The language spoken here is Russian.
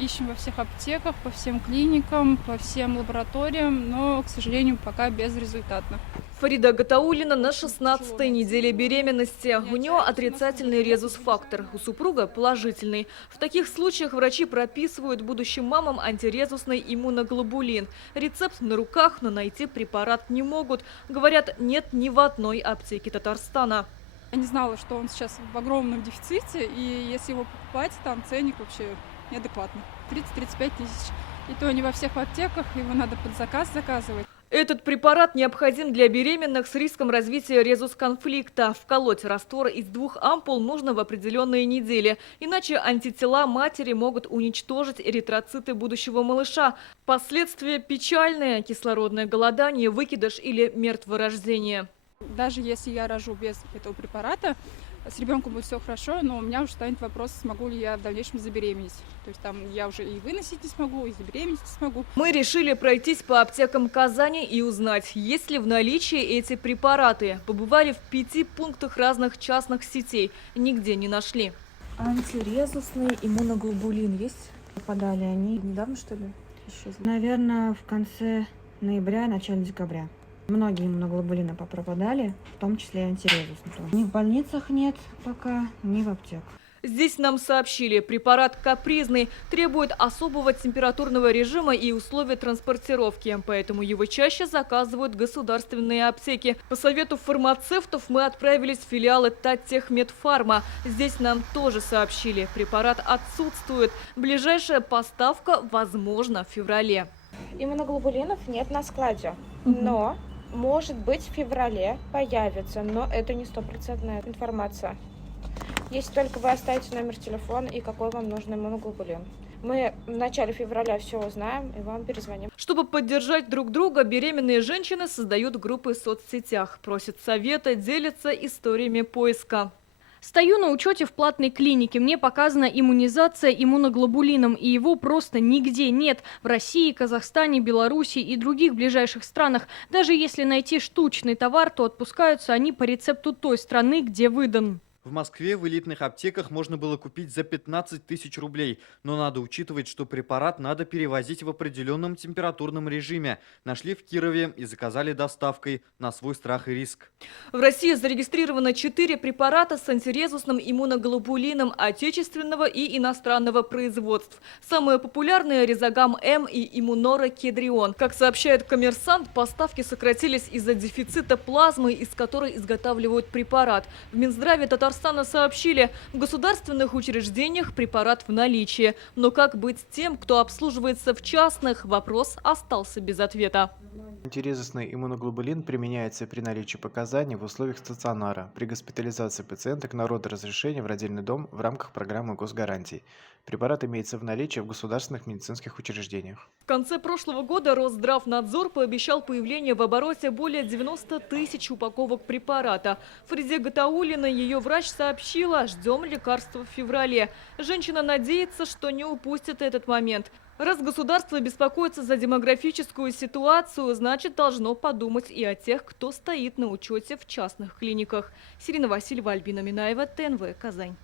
ищем во всех аптеках, по всем клиникам, по всем лабораториям, но, к сожалению, пока безрезультатно. Фарида Гатауллина на 16-й неделе беременности. У нее отрицательный резус-фактор, у супруга положительный. В таких случаях врачи прописывают будущим мамам антирезусный иммуноглобулин. Рецепт на руках, но найти препарат не могут. Говорят, нет ни в одной аптеке Татарстана. Я не знала, что он сейчас в огромном дефиците, и если его покупать, там ценник вообще неадекватный. 30-35 тысяч. И то не во всех аптеках, его надо под заказ заказывать. Этот препарат необходим для беременных с риском развития резус-конфликта. Вколоть раствор из 2 ампул нужно в определенные недели. Иначе антитела матери могут уничтожить эритроциты будущего малыша. Последствия печальные – кислородное голодание, выкидыш или мертворождение. Даже если я рожу без этого препарата, с ребенком будет все хорошо, но у меня уже станет вопрос, смогу ли я в дальнейшем забеременеть. То есть там я уже и выносить не смогу, и забеременеть не смогу. Мы решили пройтись по аптекам Казани и узнать, есть ли в наличии эти препараты. Побывали в 5 пунктах разных частных сетей. Нигде не нашли. Антирезусный иммуноглобулин есть? Попадали они недавно, что ли? Исчезли? Наверное, в конце ноября, начале декабря. Многие иммуноглобулины попропадали, в том числе и антирезусный. Ни в больницах нет пока, ни в аптеках. Здесь нам сообщили, препарат капризный, требует особого температурного режима и условий транспортировки, поэтому его чаще заказывают государственные аптеки. По совету фармацевтов мы отправились в филиалы Таттехмедфарма. Здесь нам тоже сообщили, препарат отсутствует. Ближайшая поставка возможна в феврале. Иммуноглобулинов нет на складе, но, может быть, в феврале появится, но это не стопроцентная информация. Если только вы оставите номер телефона и какой вам нужен иммуноглобулин. Мы в начале февраля все узнаем и вам перезвоним. Чтобы поддержать друг друга, беременные женщины создают группы в соцсетях, просят совета, делятся историями поиска. Стою на учете в платной клинике. Мне показана иммунизация иммуноглобулином, и его просто нигде нет. В России, Казахстане, Беларуси и других ближайших странах. Даже если найти штучный товар, то отпускаются они по рецепту той страны, где выдан. В Москве в элитных аптеках можно было купить за 15 тысяч рублей. Но надо учитывать, что препарат надо перевозить в определенном температурном режиме. Нашли в Кирове и заказали доставкой на свой страх и риск. В России зарегистрировано 4 препарата с антирезусным иммуноглобулином отечественного и иностранного производств. Самые популярные – Резагам-М и Иммунора Кедрион. Как сообщает «Коммерсант», поставки сократились из-за дефицита плазмы, из которой изготавливают препарат. В Минздраве Татарстана сообщили, в государственных учреждениях препарат в наличии. Но как быть с тем, кто обслуживается в частных? Вопрос остался без ответа. Антирезусный иммуноглобулин применяется при наличии показаний в условиях стационара, при госпитализации пациенток на родоразрешение в родильный дом в рамках программы госгарантий. Препарат имеется в наличии в государственных медицинских учреждениях. В конце прошлого года Росздравнадзор пообещал появление в обороте более 90 тысяч упаковок препарата. Фариде Гатауллиной ее врач сообщила, ждем лекарства в феврале. Женщина надеется, что не упустит этот момент. Раз государство беспокоится за демографическую ситуацию, значит, должно подумать и о тех, кто стоит на учете в частных клиниках. Сирина Васильева, Альбина Минаева, ТНВ, Казань.